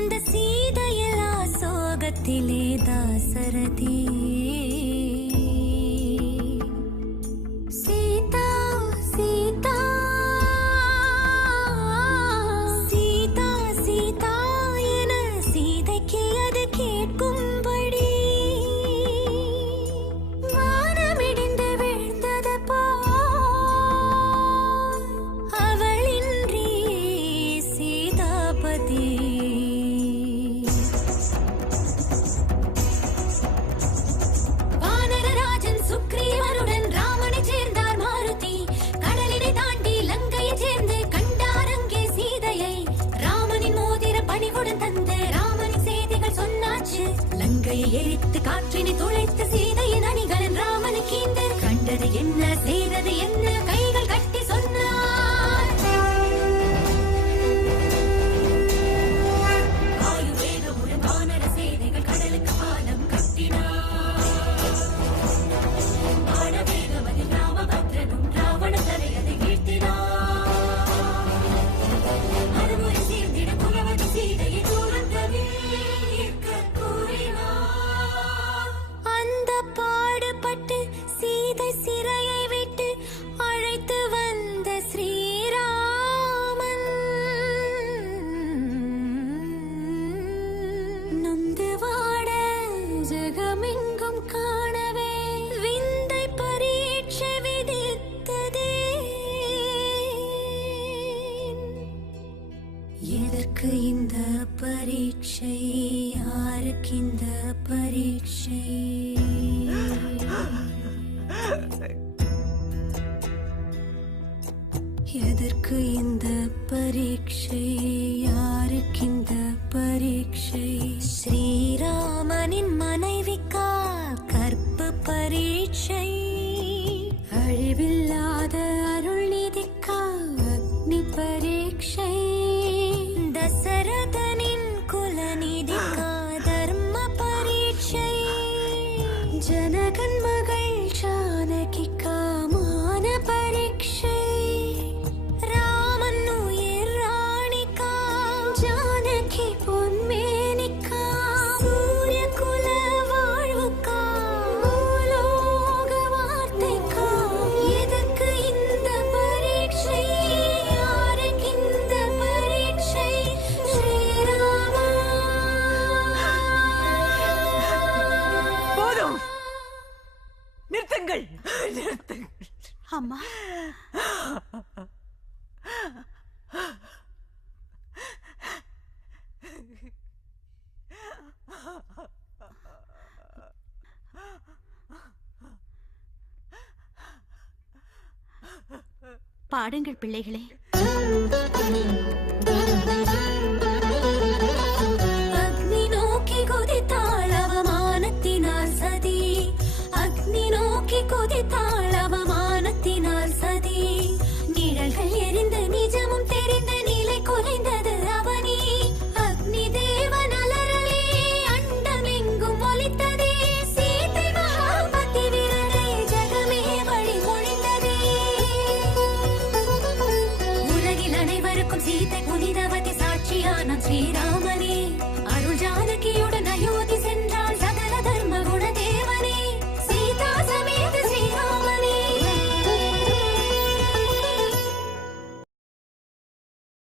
அந்த சீதையலா சோகத்திலே தாசரதி சீதா சீதா சீதா சீதா என சீதைக்கு அது கேட்கும்படி வானமிடிந்து விழுந்தது போல் அவளின்றி சீதாபதி வானரராஜன் சுக்ரீவனுடன் ராமனை சேர்ந்தார் மாருதி. கடலினை தாண்டி லங்கையை சேர்ந்து கண்டார் அங்கே சீதையை. ராமனின் மோதிர பணிவுடன் தந்து ராமனின் செய்திகள் சொன்னாச்சு. லங்கையை எரித்து காற்றினை துளைத்து சீதையின் அணிகளின் ராமனுக்கு இந்த கண்டது என்ன செய்தது என்ன கைகள் கட்டி சொன்னார். ஆயுர்வேதமுடன் வானர சேனைகள் கடலுக்கு பாலம் கட்டினார். ஆனவேகமதில் ராமபத்ரனும் ராவண தலையதை வீழ்த்தினார். அறுமுறை சேர்ந்திட குலவதி சீதையை தூரந்தவே இருக்கக் கூறினார். அந்த பாடுபட்டு சீதை சிறையை விட்டு அழைத்து வந்த ஸ்ரீராமன் நொந்து வாட ஜெகமெங்கும் காணவே விந்தை பரீட்சை விதித்ததே. எதற்கு இந்த பரீட்சை யாருக்கு இந்த பரீட்சை எதற்கு இந்த பரீட்சை யாருக்கு இந்த பரீட்சை ஸ்ரீராமனின் மனைவிக்கா கற்பு பரீட்சை அழிவில்லாத அருள் நிதிக்கா அக்னி பரீட்சை தசரதனின் குலநிதிக்கா தர்ம பரீட்சை ஜனகன் மகள் ஜானகிக்கா மான பரீட்சை ராமன் உயிர் ராணிக்கா ஜானகி பொன்மேனிக்கா சூரிய குல வாழ்வுக்கா பூலோக வார்த்தைக்கா எதற்கு இந்த பரீட்சை யாருக்கு இந்த பரீட்சை ஸ்ரீராமா. போதும், நிறுத்துங்கள் நிறுத்துங்கள். அம்மா பாடுங்கள் பிள்ளைகளே.